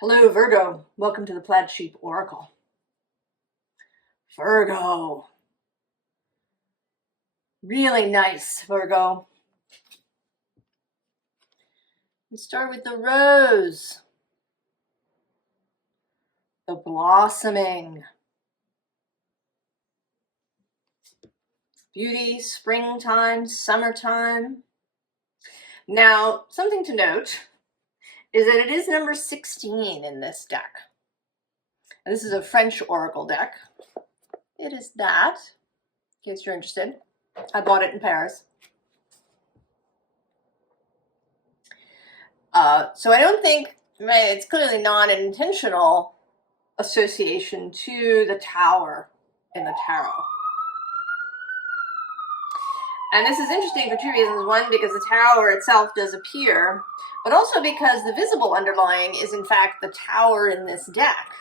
Hello, Virgo. Welcome to the Plaid Sheep Oracle. Virgo. Really nice, Virgo. We start with the rose. The blossoming. Beauty, springtime, summertime. Now, something to note is that it is number 16 in this deck. And this is a French oracle deck. It is that, in case you're interested. I bought it in Paris. So I don't think, it's clearly not an intentional association to the tower in the tarot. And this is interesting for two reasons. One, because the tower itself does appear, but also because the visible underlying is in fact the tower in this deck.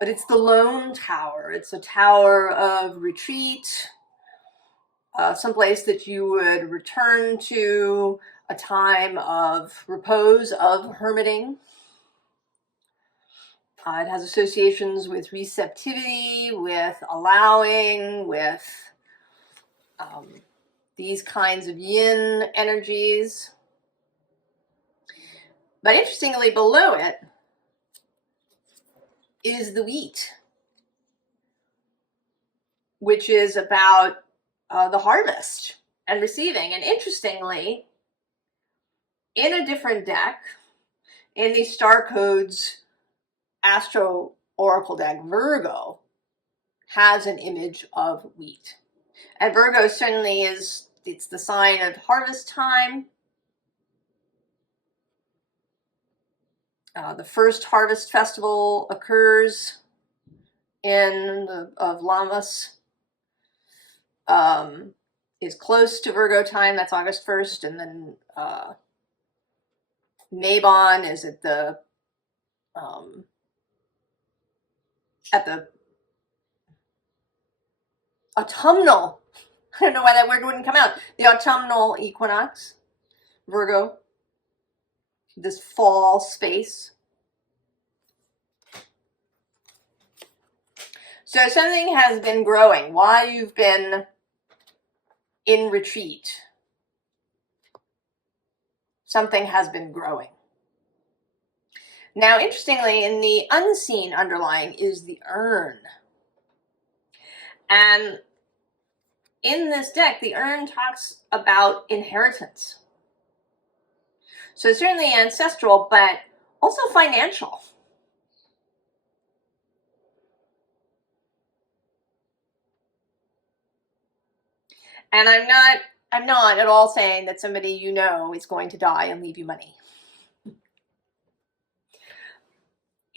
But it's the lone tower. It's a tower of retreat, someplace that you would return to, a time of repose, of hermiting. It has associations with receptivity, with allowing, with these kinds of yin energies. But interestingly, below it is the wheat, which is about the harvest and receiving. And interestingly, in a different deck, in the Star Codes Astro Oracle deck, Virgo has an image of wheat. And Virgo certainly it's the sign of harvest time. The first harvest festival occurs of Lammas, is close to Virgo time. That's August 1st. And then Mabon is at the autumnal, I don't know why that word wouldn't come out, the autumnal equinox, Virgo, this fall space. So something has been growing while you've been in retreat. Something has been growing. Now, interestingly, in the unseen underlying is the urn. And in this deck, the urn talks about inheritance. So certainly ancestral, but also financial. And I'm not at all saying that somebody you know is going to die and leave you money.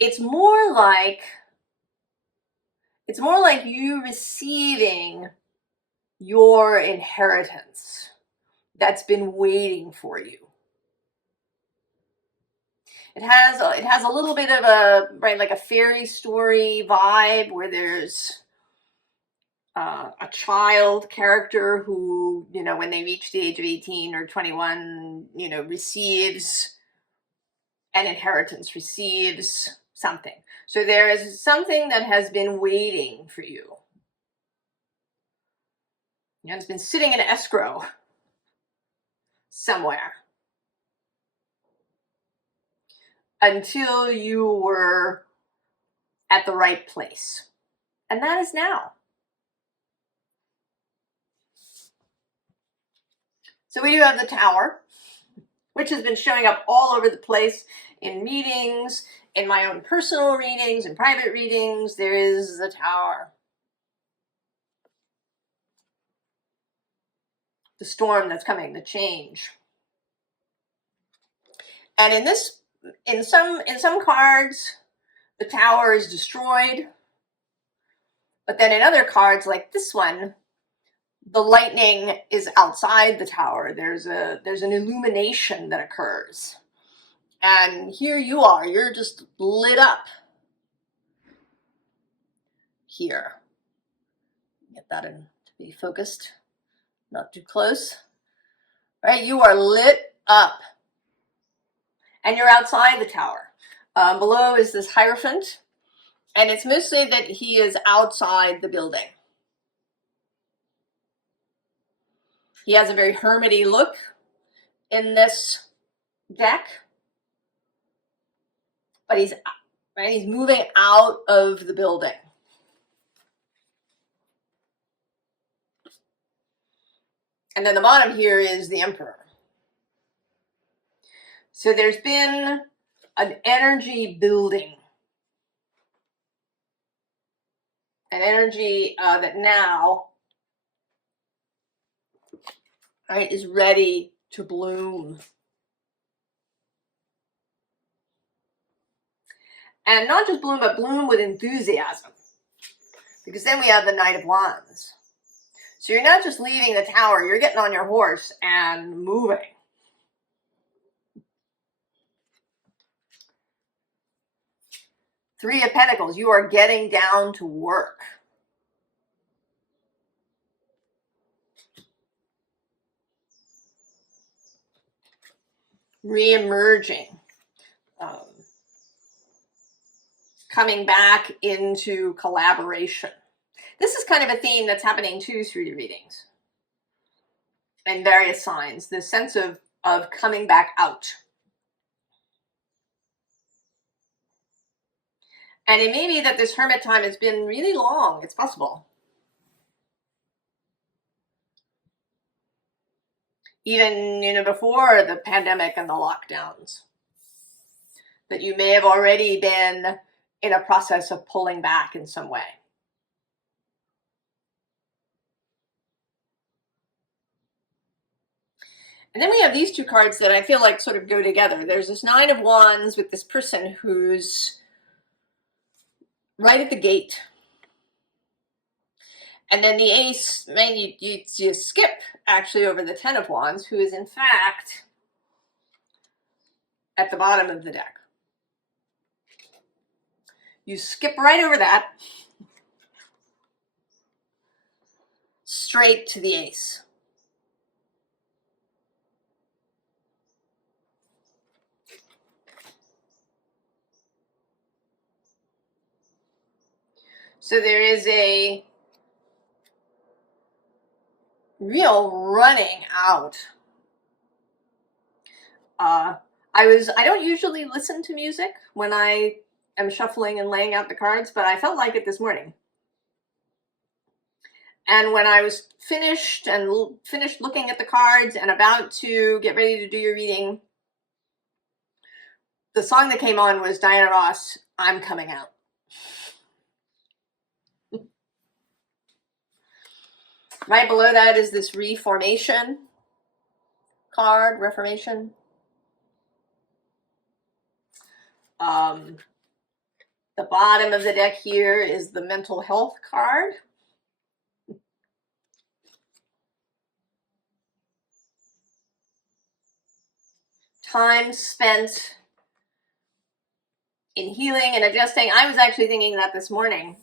It's more like you receiving your inheritance that's been waiting for you. It has a little bit of a, right, like a fairy story vibe where there's a child character who, when they reach the age of 18 or 21, receives an inheritance, receives something. So there is something that has been waiting for you. It's been sitting in escrow somewhere until you were at the right place. And that is now. So we do have the tower, which has been showing up all over the place in meetings, in my own personal readings, in private readings. There is the tower. The storm that's coming, the change. And in some cards, the tower is destroyed. But then in other cards, like this one, the lightning is outside the tower. There's an illumination that occurs. And here you are, you're just lit up here. Get that in to be focused, not too close. Right, you are lit up. And you're outside the tower. Below is this Hierophant, and it's mostly that he is outside the building. He has a very hermity look in this deck, but he's moving out of the building. And then the bottom here is the Emperor. So there's been an energy building, an energy that now, right, is ready to bloom. And not just bloom, but bloom with enthusiasm. Because then we have the Knight of Wands. So you're not just leaving the tower, you're getting on your horse and moving. Three of Pentacles, you are getting down to work. Re-emerging. Coming back into collaboration. This is kind of a theme that's happening too through your readings. And various signs. This sense of coming back out. And it may be that this hermit time has been really long. It's possible. Even, before the pandemic and the lockdowns. That you may have already been in a process of pulling back in some way. And then we have these two cards that I feel like sort of go together. There's this Nine of Wands with this person who's right at the gate. And then the Ace, man, you skip actually over the Ten of Wands, who is in fact at the bottom of the deck. You skip right over that, straight to the Ace. So there is a real running out. I don't usually listen to music when I am shuffling and laying out the cards, but I felt like it this morning. And when I was finished looking at the cards and about to get ready to do your reading, the song that came on was Diana Ross, I'm Coming Out. Right below that is this Reformation card, Reformation. The bottom of the deck here is the Mental Health card. Time spent in healing and adjusting. I was actually thinking that this morning.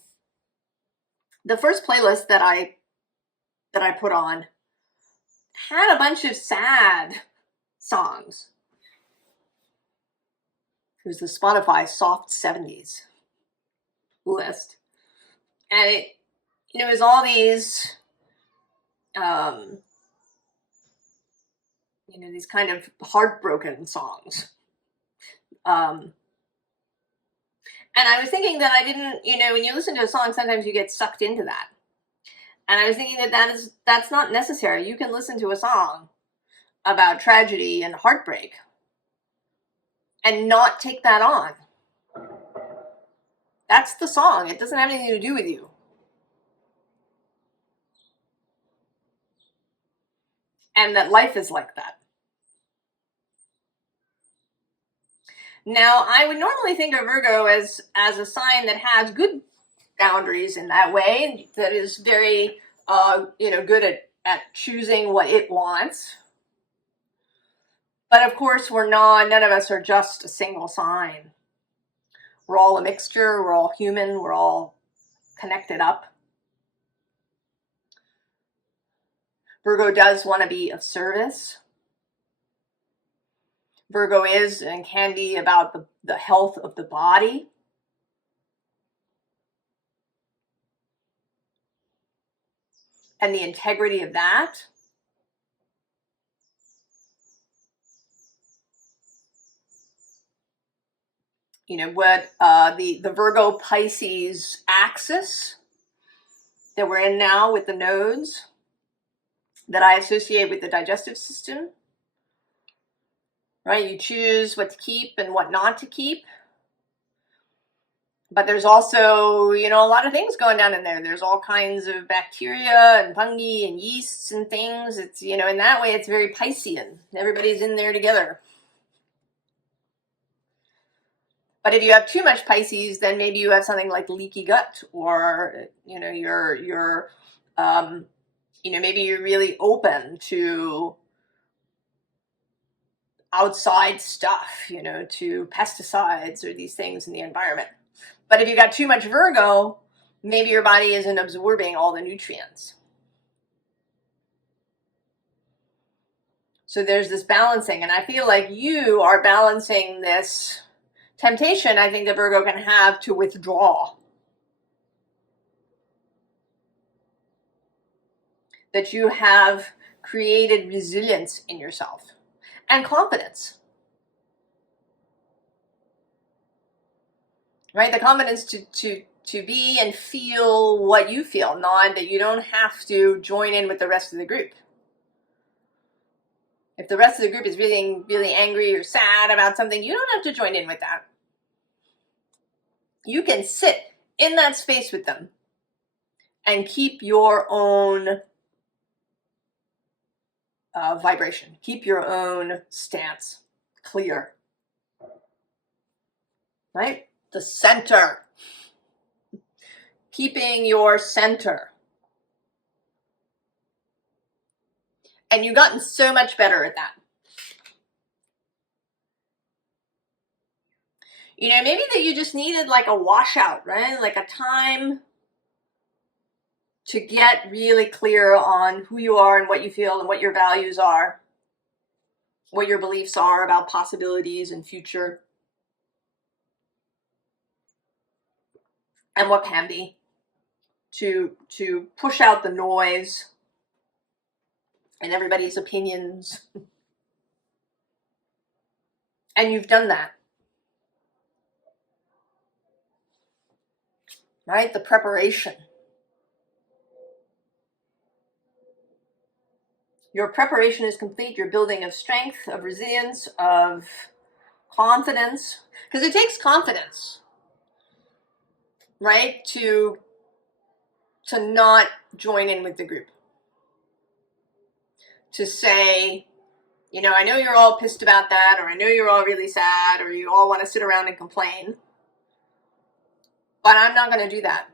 The first playlist that I put on had a bunch of sad songs. It was the Spotify Soft 70s list. And it was all these, these kind of heartbroken songs. And I was thinking that I didn't, when you listen to a song, sometimes you get sucked into that. And I was thinking that's not necessary. You can listen to a song about tragedy and heartbreak and not take that on. That's the song. It doesn't have anything to do with you. And that life is like that. Now, I would normally think of Virgo as a sign that has good boundaries in that way, that is very, good at choosing what it wants. But of course, none of us are just a single sign. We're all a mixture, we're all human, we're all connected up. Virgo does want to be of service. Virgo is and can be about the health of the body. And the integrity of that. You know, what the Virgo Pisces axis that we're in now with the nodes that I associate with the digestive system, right? You choose what to keep and what not to keep. But there's also, you know, a lot of things going down in there. There's all kinds of bacteria and fungi and yeasts and things. It's, you know, in that way, it's very Piscean. Everybody's in there together. But if you have too much Pisces, then maybe you have something like leaky gut, or, you know, you know, maybe you're really open to outside stuff, you know, to pesticides or these things in the environment. But if you got too much Virgo, maybe your body isn't absorbing all the nutrients. So there's this balancing, and I feel like you are balancing this temptation I think that Virgo can have to withdraw. That you have created resilience in yourself and confidence. Right? The confidence to be and feel what you feel, not that you don't have to join in with the rest of the group. If the rest of the group is really, really angry or sad about something, you don't have to join in with that. You can sit in that space with them and keep your own vibration, keep your own stance clear. Right? The center. Keeping your center. And you've gotten so much better at that. You know, maybe that you just needed like a washout, right? Like a time to get really clear on who you are and what you feel and what your values are, what your beliefs are about possibilities and future, and what can be, to push out the noise and everybody's opinions. And you've done that. Right? The preparation. Your preparation is complete. You're building of strength, of resilience, of confidence. Because it takes confidence, right? To not join in with the group. To say, you know, I know you're all pissed about that, or I know you're all really sad, or you all want to sit around and complain, but I'm not going to do that.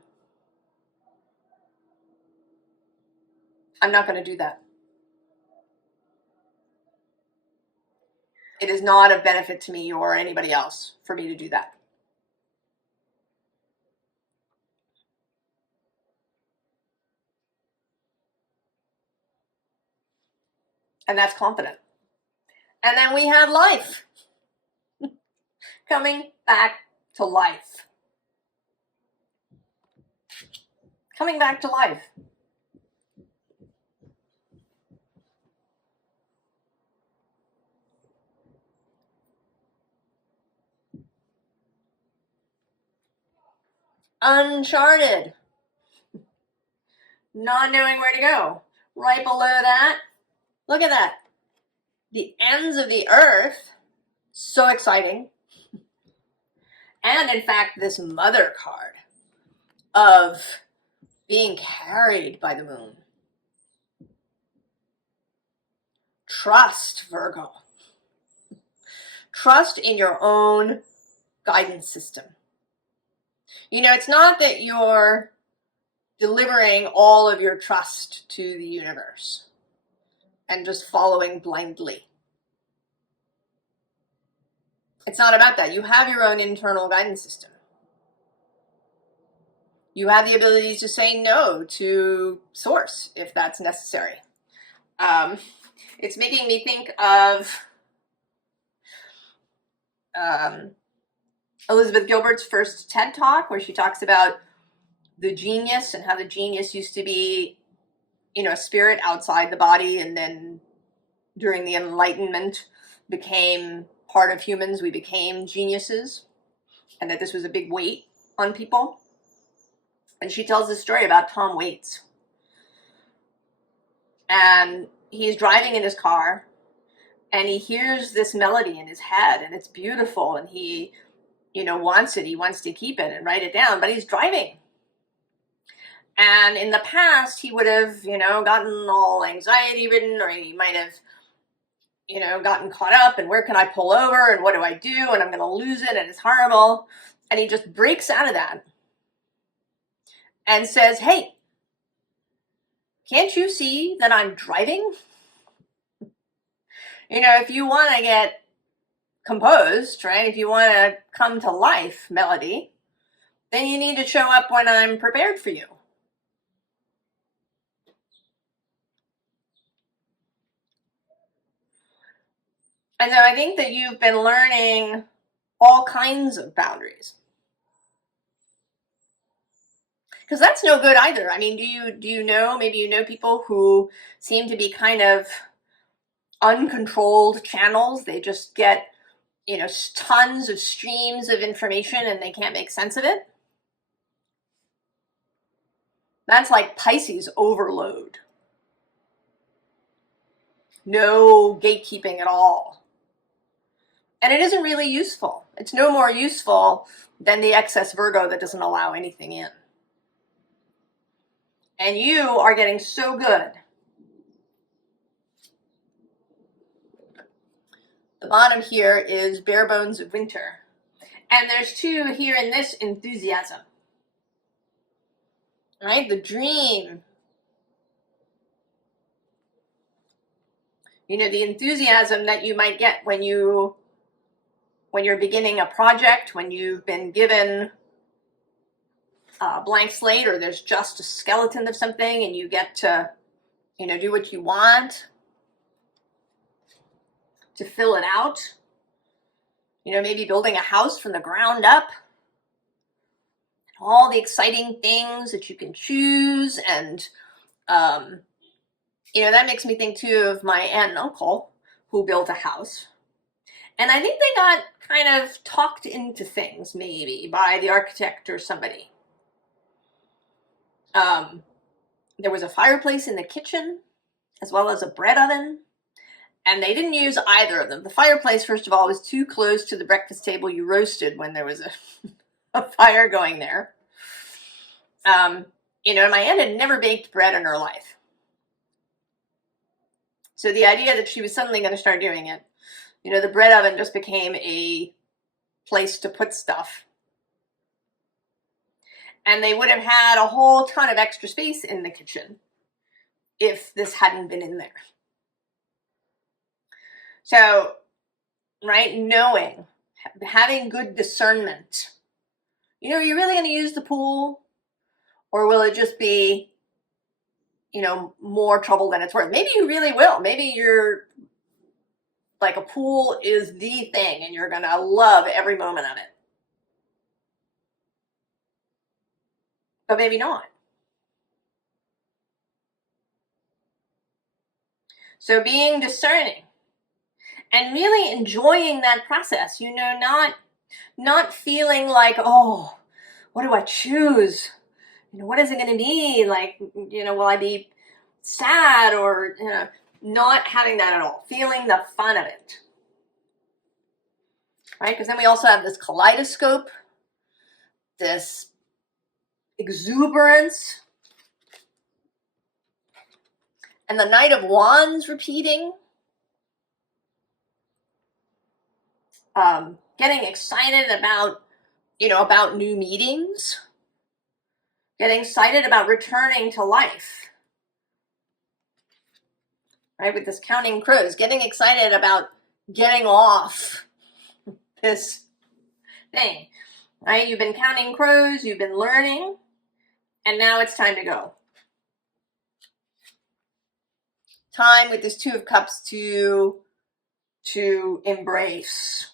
I'm not going to do that. It is not of benefit to me or anybody else for me to do that. And that's confident. And then we have life. Coming back to life. Coming back to life. Uncharted. Not knowing where to go. Right below that, look at that. The ends of the earth. So exciting. And in fact, this mother card of being carried by the moon. Trust, Virgo. Trust in your own guidance system. You know, it's not that you're delivering all of your trust to the universe and just following blindly. It's not about that. You have your own internal guidance system. You have the ability to say no to source if that's necessary. It's making me think of Elizabeth Gilbert's first TED Talk, where she talks about the genius and how the genius used to be, a spirit outside the body, and then during the Enlightenment became part of humans. We became geniuses, and that this was a big weight on people. And she tells this story about Tom Waits. And he's driving in his car, and he hears this melody in his head, and it's beautiful, and he, wants it. He wants to keep it and write it down, but he's driving. And in the past, he would have, gotten all anxiety ridden, or he might have, gotten caught up, and where can I pull over, and what do I do, and I'm going to lose it, and it's horrible. And he just breaks out of that and says, hey, can't you see that I'm driving? If you want to get composed, right, if you want to come to life, melody, then you need to show up when I'm prepared for you. And so I think that you've been learning all kinds of boundaries. Because that's no good either. I mean, do you know, maybe you know people who seem to be kind of uncontrolled channels. They just get, tons of streams of information and they can't make sense of it. That's like Pisces overload. No gatekeeping at all. And it isn't really useful. It's no more useful than the excess Virgo that doesn't allow anything in. And you are getting so good. The bottom here is bare bones of winter. And there's two here in this enthusiasm. Right? The dream. The enthusiasm that you might get when you're beginning a project, when you've been given a blank slate, or there's just a skeleton of something and you get to, do what you want to fill it out. Maybe building a house from the ground up. All the exciting things that you can choose. And, that makes me think too of my aunt and uncle who built a house. And I think they got kind of talked into things, maybe, by the architect or somebody. There was a fireplace in the kitchen, as well as a bread oven. And they didn't use either of them. The fireplace, first of all, was too close to the breakfast table you roasted when there was a fire going there. My aunt had never baked bread in her life. So the idea that she was suddenly going to start doing it, the bread oven just became a place to put stuff. And they would have had a whole ton of extra space in the kitchen if this hadn't been in there. So, right, knowing, having good discernment. Are you really going to use the pool? Or will it just be, more trouble than it's worth? Maybe you really will. Maybe you're like, a pool is the thing and you're going to love every moment of it. But maybe not. So being discerning and really enjoying that process, not feeling like, oh, what do I choose? What is it going to be? Like, will I be sad, or, not having that at all. Feeling the fun of it. Right? Because then we also have this kaleidoscope, this exuberance, and the Knight of Wands repeating. Getting excited about, about new meetings. Getting excited about returning to life. Right, with this counting crows. Getting excited about getting off this thing. Right, you've been counting crows, you've been learning, and now it's time to go. Time with this Two of Cups to embrace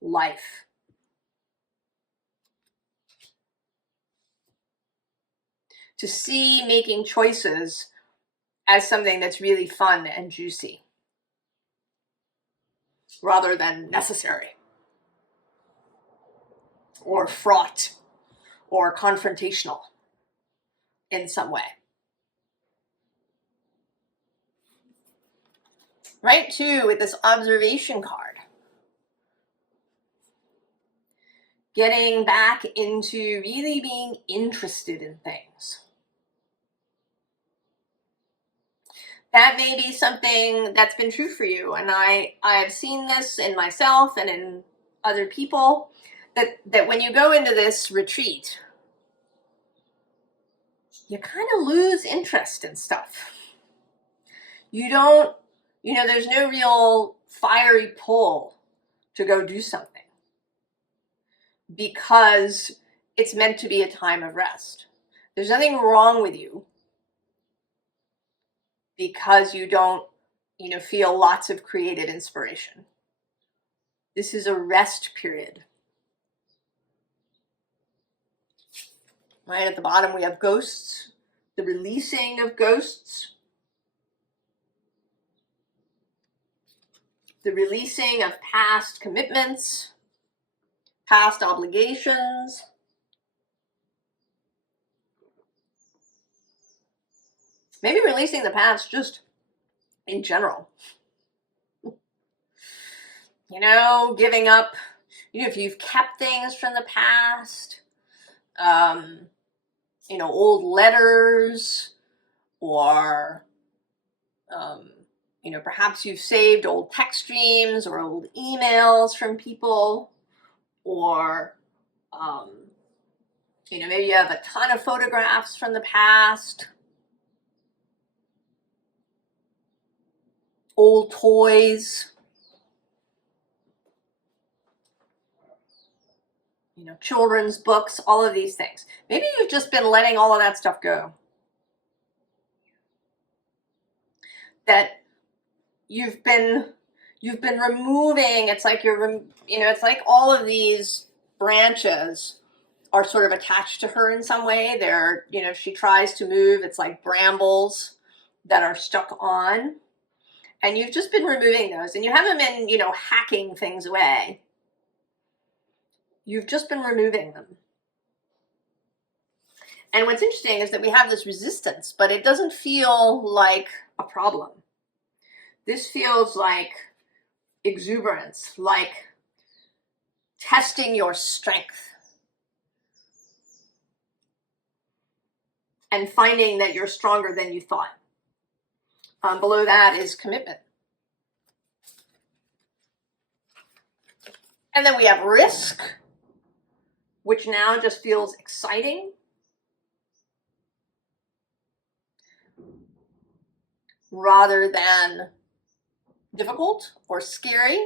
life. to see making choices as something that's really fun and juicy rather than necessary or fraught or confrontational in some way. Right, too, with this observation card. Getting back into really being interested in things. That may be something that's been true for you, and I've seen this in myself and in other people, that when you go into this retreat, you kind of lose interest in stuff. You don't, there's no real fiery pull to go do something because it's meant to be a time of rest. There's nothing wrong with you because you don't, feel lots of creative inspiration. This is a rest period. Right at the bottom, we have ghosts, the releasing of ghosts, the releasing of past commitments, past obligations. Maybe releasing the past just in general. Giving up, if you've kept things from the past, old letters, or, perhaps you've saved old text streams or old emails from people, or, maybe you have a ton of photographs from the past, old toys, children's books, all of these things. Maybe you've just been letting all of that stuff go. That you've been removing. It's like it's like all of these branches are sort of attached to her in some way. They're, she tries to move. It's like brambles that are stuck on. And you've just been removing those. And you haven't been, hacking things away. You've just been removing them. And what's interesting is that we have this resistance, but it doesn't feel like a problem. This feels like exuberance, like testing your strength and finding that you're stronger than you thought. Below that is commitment. And then we have risk, which now just feels exciting. Rather than difficult or scary.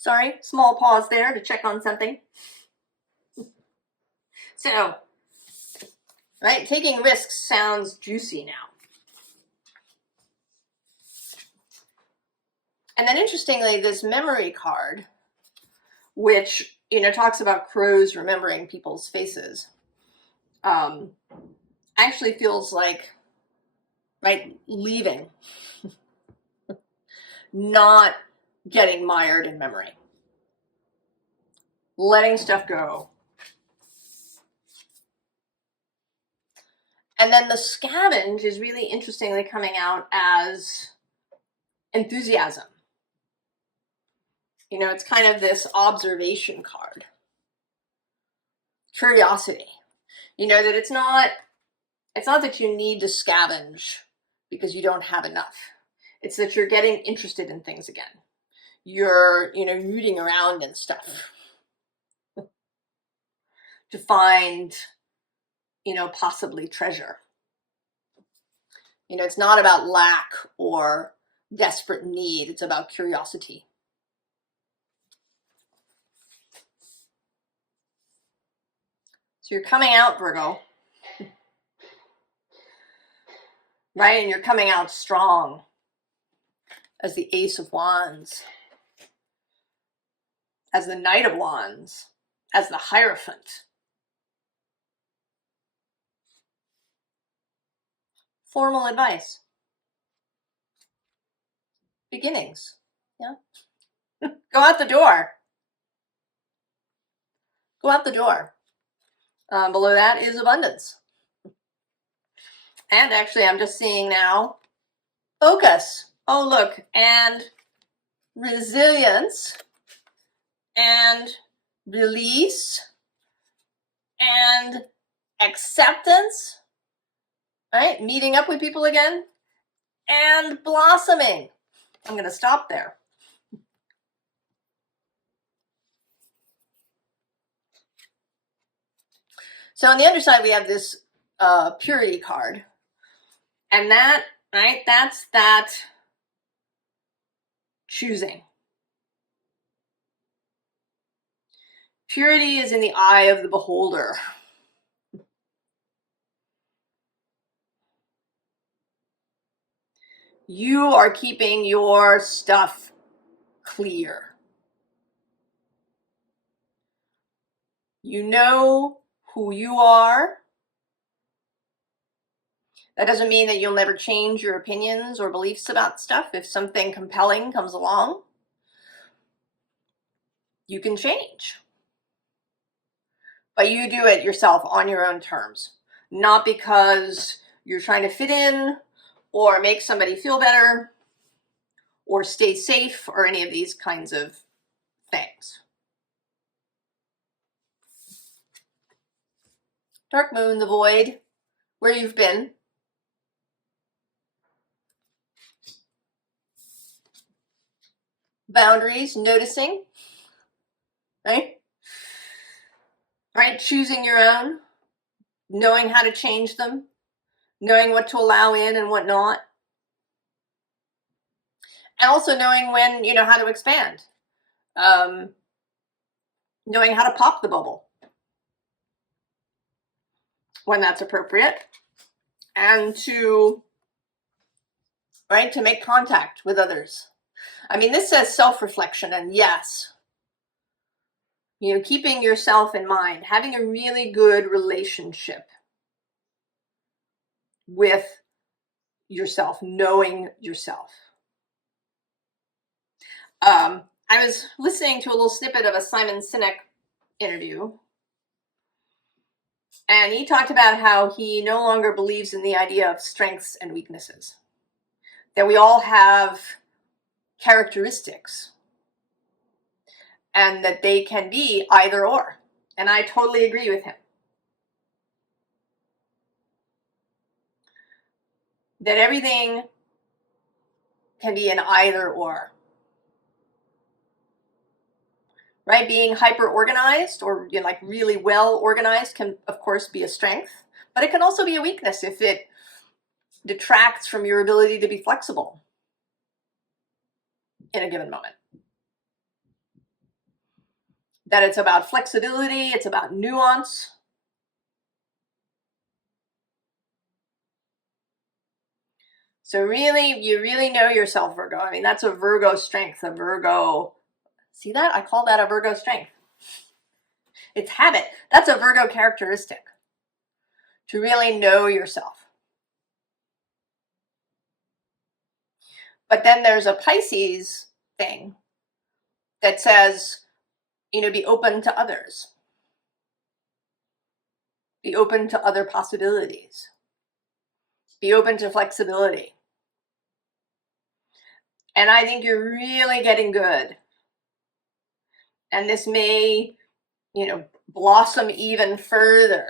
Sorry, small pause there to check on something. So, right, taking risks sounds juicy now. And then interestingly, this memory card, which, talks about crows remembering people's faces, actually feels like, right, leaving. Not getting mired in memory. Letting stuff go. And then the scavenge is really interestingly coming out as enthusiasm. It's kind of this observation card. Curiosity. That it's not that you need to scavenge because you don't have enough. It's that you're getting interested in things again. You're, rooting around and stuff to find, possibly treasure. It's not about lack or desperate need. It's about curiosity. So you're coming out, Virgo. Right? And you're coming out strong. as the Ace of Wands, as the Knight of Wands, as the Hierophant. Formal advice. Beginnings. Yeah. Go out the door. Go out the door. Below that is abundance. And actually, I'm just seeing now, focus. Oh, look, and resilience, and release, and acceptance, right? Meeting up with people again, and blossoming. I'm going to stop there. So on the other side, we have this purity card. And that, right, that's that choosing. Purity is in the eye of the beholder. You are keeping your stuff clear. You know who you are. That doesn't mean that you'll never change your opinions or beliefs about stuff. If something compelling comes along, you can change. But you do it yourself on your own terms, not because you're trying to fit in or make somebody feel better or stay safe or any of these kinds of things. Dark Moon, the void, where you've been. Boundaries, noticing, right? Right, choosing your own, knowing how to change them, knowing what to allow in and what not. And also knowing when, how to expand. Knowing how to pop the bubble when that's appropriate. And to make contact with others. I mean, this says self-reflection, and yes, keeping yourself in mind, having a really good relationship with yourself, knowing yourself. I was listening to a little snippet of a Simon Sinek interview, and he talked about how he no longer believes in the idea of strengths and weaknesses, that we all have characteristics and that they can be either or. And I totally agree with him. That everything can be an either or. Right? Being hyper organized or really well organized can of course be a strength, but it can also be a weakness if it detracts from your ability to be flexible in a given moment. That it's about flexibility, it's about nuance. So really, you really know yourself, Virgo. I mean, that's a Virgo strength, a Virgo. See that? I call that a Virgo strength. It's habit. That's a Virgo characteristic. To really know yourself. But then there's a Pisces thing that says, be open to others. Be open to other possibilities. Be open to flexibility. And I think you're really getting good. And this may, blossom even further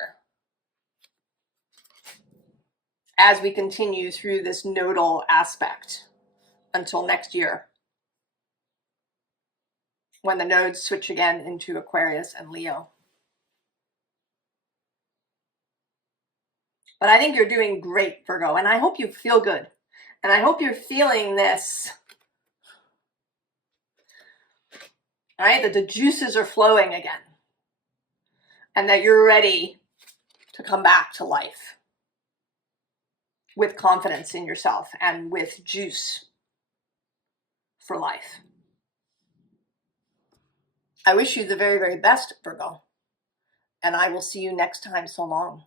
as we continue through this nodal aspect until next year, when the nodes switch again into Aquarius and Leo. But I think you're doing great, Virgo, and I hope you feel good. And I hope you're feeling this, right? That the juices are flowing again. And that you're ready to come back to life with confidence in yourself and with juice. for life. I wish you the very, very best, Virgo, and I will see you next time. So long.